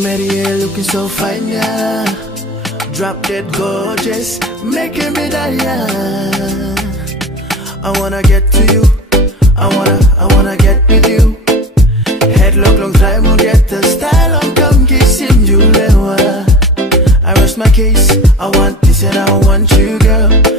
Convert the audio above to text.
Maria looking so fine, yeah. Drop dead gorgeous, making me die, yeah. I wanna get to you, I wanna get with you. Headlock long time, we'll get the style, I'm come kissing you, lewa. I rest my case, I want this and I want you, girl.